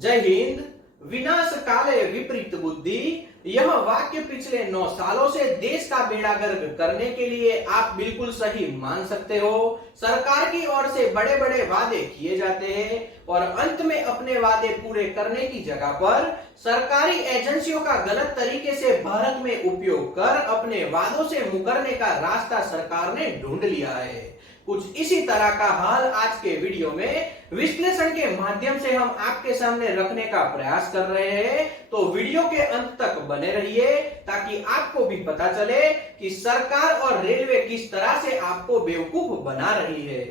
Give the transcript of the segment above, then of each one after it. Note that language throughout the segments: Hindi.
जय हिंद। विनाश काले विपरीत बुद्धि, यह वाक्य पिछले 9 सालों से देश का बेड़ा गर्क करने के लिए आप बिल्कुल सही मान सकते हो। सरकार की ओर से बड़े बड़े वादे किए जाते हैं और अंत में अपने वादे पूरे करने की जगह पर सरकारी एजेंसियों का गलत तरीके से भारत में उपयोग कर अपने वादों से मुकरने का रास्ता सरकार ने ढूंढ लिया है। कुछ इसी तरह का हाल आज के वीडियो में विश्लेषण के माध्यम से हम आपके सामने रखने का प्रयास कर रहे हैं, तो वीडियो के अंत तक बने रहिए ताकि आपको भी पता चले कि सरकार और रेलवे किस तरह से आपको बेवकूफ बना रही है।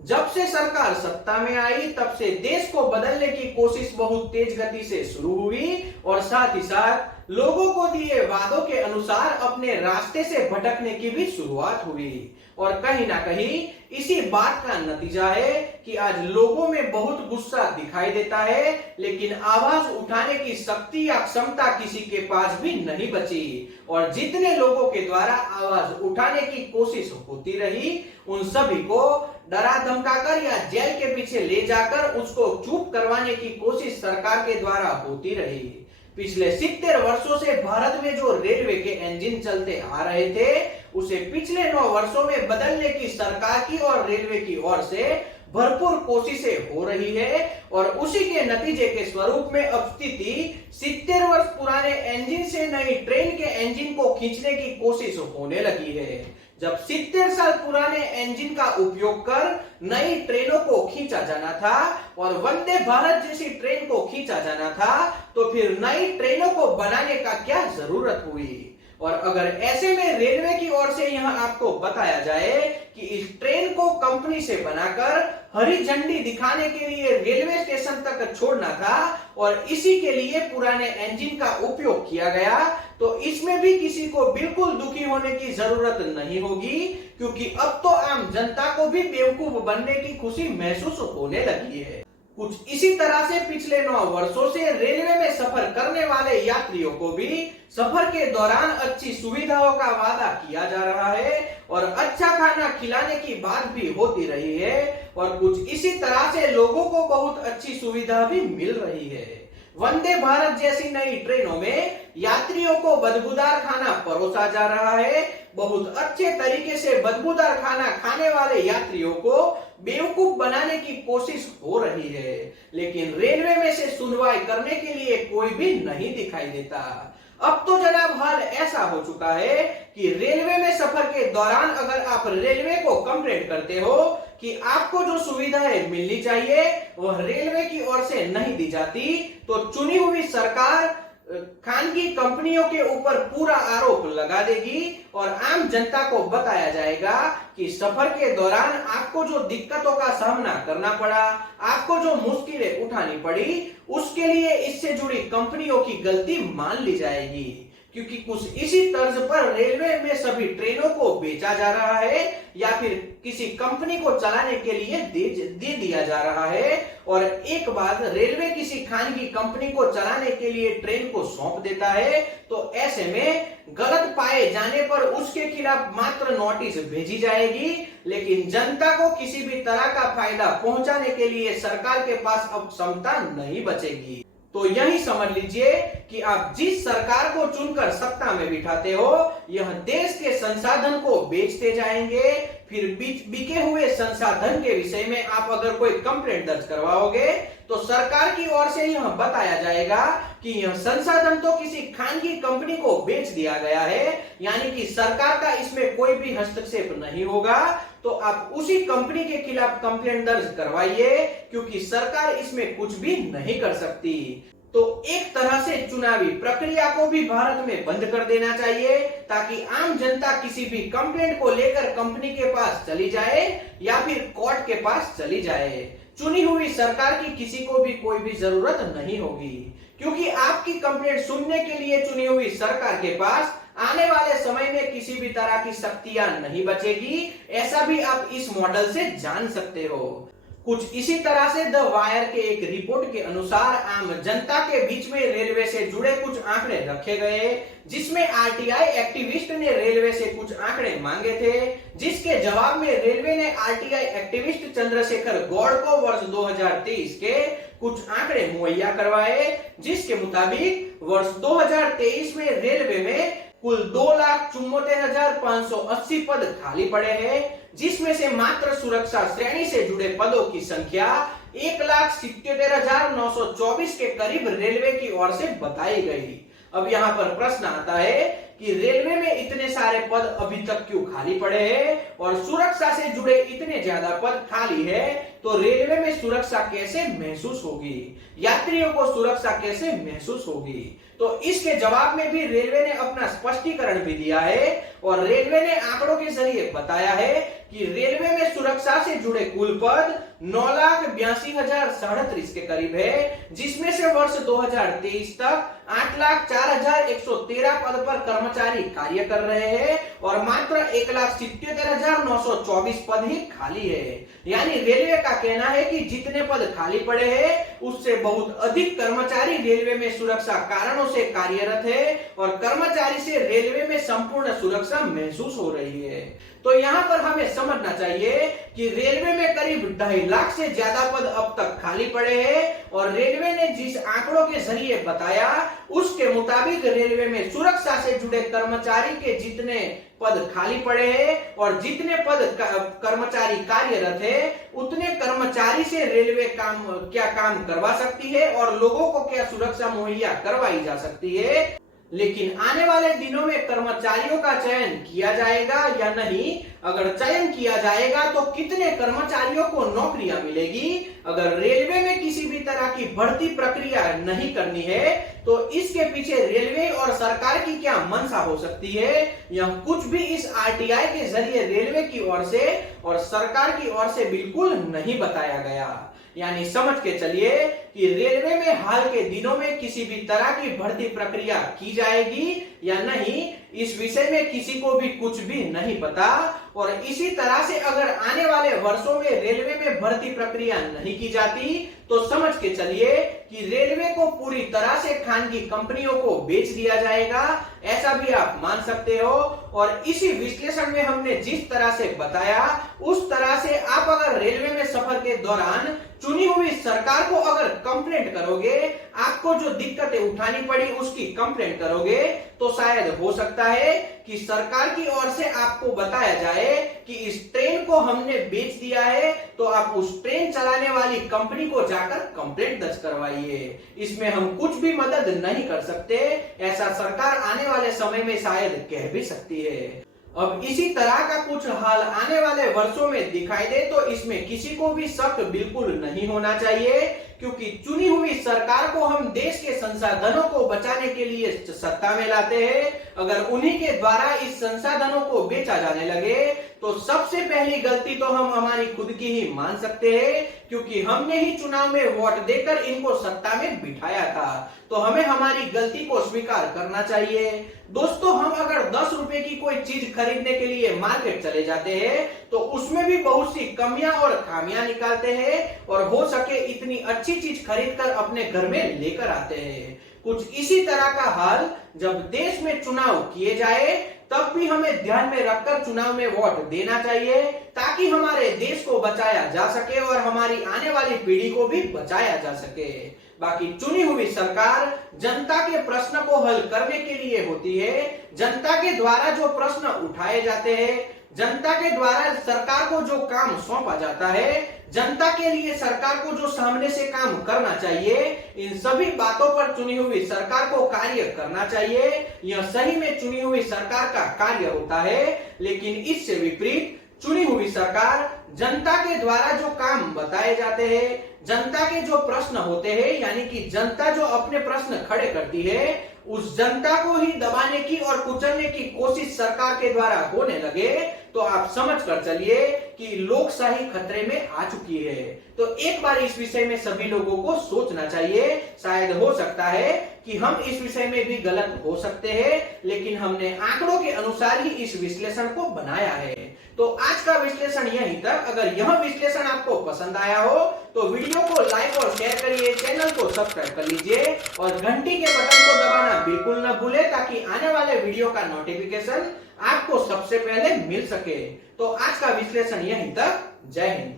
जब से सरकार सत्ता में आई तब से देश को बदलने की कोशिश बहुत तेज गति से शुरू हुई और साथ ही साथ लोगों को दिए वादों के अनुसार अपने रास्ते से भटकने की भी शुरुआत हुई और कहीं ना कहीं इसी बात का नतीजा है कि आज लोगों में बहुत गुस्सा दिखाई देता है, लेकिन आवाज उठाने की शक्ति या क्षमता किसी के पास भी नहीं बची और जितने लोगों के द्वारा आवाज उठाने की कोशिश होती रही उन सभी को डरा धमकाकर या जेल के पीछे ले जाकर उसको चुप करवाने की कोशिश सरकार के द्वारा होती रही। पिछले 70 वर्षों से भारत में जो रेलवे के इंजन चलते आ रहे थे उसे पिछले 9 वर्षों में बदलने की सरकार की और रेलवे की ओर से भरपूर कोशिशें हो रही है और उसी के नतीजे के स्वरूप में अब स्थिति 70 वर्ष पुराने इंजन से नई ट्रेन के इंजन को खींचने की कोशिश होने लगी है। जब 70 साल पुराने इंजन का उपयोग कर नई ट्रेनों को खींचा जाना था और वंदे भारत जैसी ट्रेन को खींचा जाना था, तो फिर नई ट्रेनों को बनाने का क्या जरूरत हुई। और अगर ऐसे में रेलवे की ओर से यहां आपको बताया जाए कि इस ट्रेन को कंपनी से बनाकर हरी झंडी दिखाने के लिए रेलवे स्टेशन तक छोड़ना था और इसी के लिए पुराने इंजन का उपयोग किया गया, तो इसमें भी किसी को बिल्कुल दुखी होने की जरूरत नहीं होगी, क्योंकि अब तो आम जनता को भी बेवकूफ बनने की खुशी महसूस होने लगी है। कुछ इसी तरह से पिछले 9 वर्षों से रेलवे में सफर करने वाले यात्रियों को भी सफर के दौरान अच्छी सुविधाओं का वादा किया जा रहा है और अच्छा खाना खिलाने की बात भी होती रही है और कुछ इसी तरह से लोगों को बहुत अच्छी सुविधा भी मिल रही है। वंदे भारत जैसी नई ट्रेनों में यात्रियों को बदबूदार खाना परोसा जा रहा है। बहुत अच्छे तरीके से बदबूदार खाना खाने वाले यात्रियों को बेवकूफ बनाने की कोशिश हो रही है, लेकिन रेलवे में से सुनवाई करने के लिए कोई भी नहीं दिखाई देता। अब तो जनाब हाल ऐसा हो चुका है कि रेलवे में सफर के दौरान अगर आप रेलवे को कंप्लेंट करते हो कि आपको जो सुविधाएं मिलनी चाहिए वह रेलवे की ओर से नहीं दी जाती, तो चुनी हुई सरकार खानगी कंपनियों के ऊपर पूरा आरोप लगा देगी और आम जनता को बताया जाएगा कि सफर के दौरान आपको जो दिक्कतों का सामना करना पड़ा, आपको जो मुश्किलें उठानी पड़ी, उसके लिए इससे जुड़ी कंपनियों की गलती मान ली जाएगी, क्योंकि कुछ इसी तर्ज पर रेलवे में सभी ट्रेनों को बेचा जा रहा है या फिर किसी कंपनी को चलाने के लिए दे दिया जा रहा है और एक बार रेलवे किसी खानगी कंपनी को चलाने के लिए ट्रेन को सौंप देता है, तो ऐसे में गलत पाए जाने पर उसके खिलाफ मात्र नोटिस भेजी जाएगी, लेकिन जनता को किसी भी तरह का फायदा पहुंचाने के लिए सरकार के पास अब क्षमता नहीं बचेगी। तो यही समझ लीजिए कि आप जिस सरकार को चुनकर सत्ता में बिठाते हो यह देश के संसाधन को बेचते जाएंगे। फिर बिके हुए संसाधन के विषय में आप अगर कोई कंप्लेंट दर्ज करवाओगे तो सरकार की ओर से यह बताया जाएगा कि यह संसाधन तो किसी खानगी कंपनी को बेच दिया गया है, यानी कि सरकार का इसमें कोई भी हस्तक्षेप नहीं होगा, तो आप उसी कंपनी के खिलाफ कंप्लेंट दर्ज करवाइए क्योंकि सरकार इसमें कुछ भी नहीं कर सकती। तो एक तरह से चुनावी प्रक्रिया को भी भारत में बंद कर देना चाहिए ताकि आम जनता किसी भी कंप्लेंट को लेकर कंपनी के पास चली जाए या फिर कोर्ट के पास चली जाए। चुनी हुई सरकार की किसी को भी कोई भी जरूरत नहीं होगी, क्योंकि आपकी कंप्लेंट सुनने के लिए चुनी हुई सरकार के पास आने वाले समय में किसी भी तरह की शक्तियां नहीं बचेगी। ऐसा भी आप इस मॉडल से जान सकते हो। कुछ इसी तरह से द वायर के एक रिपोर्ट के अनुसार आम जनता के बीच में रेलवे से जुड़े कुछ आंकड़े रखे गए, जिसमें आरटीआई एक्टिविस्ट ने रेलवे से कुछ आंकड़े मांगे थे, जिसके जवाब में रेलवे ने आरटीआई एक्टिविस्ट चंद्रशेखर गौड़ को वर्ष 2023 के कुछ आंकड़े मुहैया करवाए, जिसके मुताबिक वर्ष 2023 में रेलवे में कुल 2,74,580 पद खाली पड़े हैं, जिसमें से मात्र सुरक्षा श्रेणी से जुड़े पदों की संख्या 1,77,924 के करीब रेलवे की ओर से बताई गई। अब यहाँ पर प्रश्न आता है कि रेलवे में इतने सारे पद अभी तक क्यों खाली पड़े हैं और सुरक्षा से जुड़े इतने ज्यादा पद खाली है, तो रेलवे में सुरक्षा कैसे महसूस होगी, यात्रियों को सुरक्षा कैसे महसूस होगी। तो इसके जवाब में भी रेलवे ने अपना स्पष्टीकरण भी दिया है और रेलवे ने आंकड़ों के जरिए बताया है कि रेलवे में सुरक्षा से जुड़े कुल पद 9,82,037 के करीब है, जिसमें से वर्ष 2023 तक 8,04,113 पद पर कर्मचारी कार्य कर रहे हैं और मात्र 1,77,924 पद ही खाली है। यानी रेलवे का कहना है कि जितने पद खाली पड़े हैं उससे बहुत अधिक कर्मचारी रेलवे में सुरक्षा कारणों से कार्यरत है और कर्मचारी से रेलवे में संपूर्ण सुरक्षा महसूस हो रही है। तो यहाँ पर हमें समझना चाहिए कि रेलवे में करीब 2.5 लाख से ज्यादा पद अब तक खाली पड़े हैं और रेलवे ने जिस आंकड़ों के जरिए बताया उसके मुताबिक रेलवे में सुरक्षा से जुड़े कर्मचारी के जितने पद खाली पड़े हैं और जितने पद कर्मचारी कार्यरत है उतने कर्मचारी से रेलवे क्या काम करवा सकती है और लोगों को क्या सुरक्षा मुहैया करवाई जा सकती है। लेकिन आने वाले दिनों में कर्मचारियों का चयन किया जाएगा या नहीं, अगर चयन किया जाएगा तो कितने कर्मचारियों को नौकरियां मिलेगी, अगर रेलवे में किसी भी तरह की भर्ती प्रक्रिया नहीं करनी है तो इसके पीछे रेलवे और सरकार की क्या मंशा हो सकती है, यह कुछ भी इस आरटीआई के जरिए रेलवे की ओर से और सरकार की ओर से बिल्कुल नहीं बताया गया। यानी समझ के चलिए कि रेलवे में हाल के दिनों में किसी भी तरह की भर्ती प्रक्रिया की जाएगी या नहीं, इस विषय में किसी को भी कुछ भी नहीं पता। और इसी तरह से अगर आने वाले वर्षों में रेलवे में भर्ती प्रक्रिया नहीं की जाती तो समझ के चलिए कि रेलवे को पूरी तरह से खानगी कंपनियों को बेच दिया जाएगा, ऐसा भी आप मान सकते हो। और इसी विश्लेषण में हमने जिस तरह से बताया उस तरह से आप अगर रेलवे में सफर के दौरान चुनी हुई सरकार को अगर कंप्लेंट करोगे, आपको जो दिक्कतें उठानी पड़ी उसकी कंप्लेंट करोगे, तो शायद हो सकता है कि सरकार की ओर से आपको बताया जाए कि इस ट्रेन को हमने बेच दिया है, तो आप उस ट्रेन चलाने वाली कंपनी को जाकर कंप्लेंट दर्ज करवाइए, इसमें हम कुछ भी मदद नहीं कर सकते, ऐसा सरकार आने वाले समय में शायद कह भी सकती है। अब इसी तरह का कुछ हाल आने वाले वर्षों में दिखाई दे तो इसमें किसी को भी शक बिल्कुल नहीं होना चाहिए, क्योंकि चुनी हुई सरकार को हम देश के संसाधनों को बचाने के लिए सत्ता में लाते हैं। अगर उन्हीं के द्वारा इस संसाधनों को बेचा जाने लगे तो सबसे पहली गलती तो हम हमारी खुद की ही मान सकते हैं, क्योंकि हमने ही चुनाव में वोट देकर इनको सत्ता में बिठाया था, तो हमें हमारी गलती को स्वीकार करना चाहिए। दोस्तों, हम अगर 10 रुपए की कोई चीज खरीदने के लिए मार्केट चले जाते हैं तो उसमें भी बहुत सी कमियां और खामियां निकालते हैं और हो सके इतनी अच्छी चीज खरीदकर अपने घर में लेकर आते हैं। कुछ इसी तरह का हाल जब देश में चुनाव किए जाए तब भी हमें ध्यान में रखकर चुनाव में वोट देना चाहिए, ताकि हमारे देश को बचाया जा सके और हमारी आने वाली पीढ़ी को भी बचाया जा सके। बाकी चुनी हुई सरकार जनता के प्रश्न को हल करने के लिए होती है। जनता के द्वारा जो प्रश्न उठाए जाते हैं, जनता के द्वारा सरकार को जो काम सौंपा जाता है, जनता के लिए सरकार को जो सामने से काम करना चाहिए, इन सभी बातों पर चुनी हुई सरकार को कार्य करना चाहिए। यह सही में चुनी हुई सरकार का कार्य होता है। लेकिन इससे विपरीत चुनी हुई सरकार जनता के द्वारा जो काम बताए जाते हैं, जनता के जो प्रश्न होते हैं, यानी कि जनता जो अपने प्रश्न खड़े करती है, उस जनता को ही दबाने की और कुचलने की कोशिश सरकार के द्वारा होने लगे तो आप समझ कर चलिए कि लोकशाही खतरे में आ चुकी है। तो एक बार इस विषय में सभी लोगों को सोचना चाहिए। शायद हो सकता है कि हम इस विषय में भी गलत हो सकते हैं, लेकिन हमने आंकड़ों के अनुसार ही इस विश्लेषण को बनाया है। तो आज का विश्लेषण यहीं तक। अगर यह विश्लेषण आपको पसंद आया हो तो वीडियो को लाइक और शेयर करिए, चैनल को सब्सक्राइब कर लीजिए और घंटी के बटन को दबाना बिल्कुल न भूले, ताकि आने वाले वीडियो का नोटिफिकेशन आपको सबसे पहले मिल सके। तो आज का विश्लेषण यहीं तक। जय हिंद।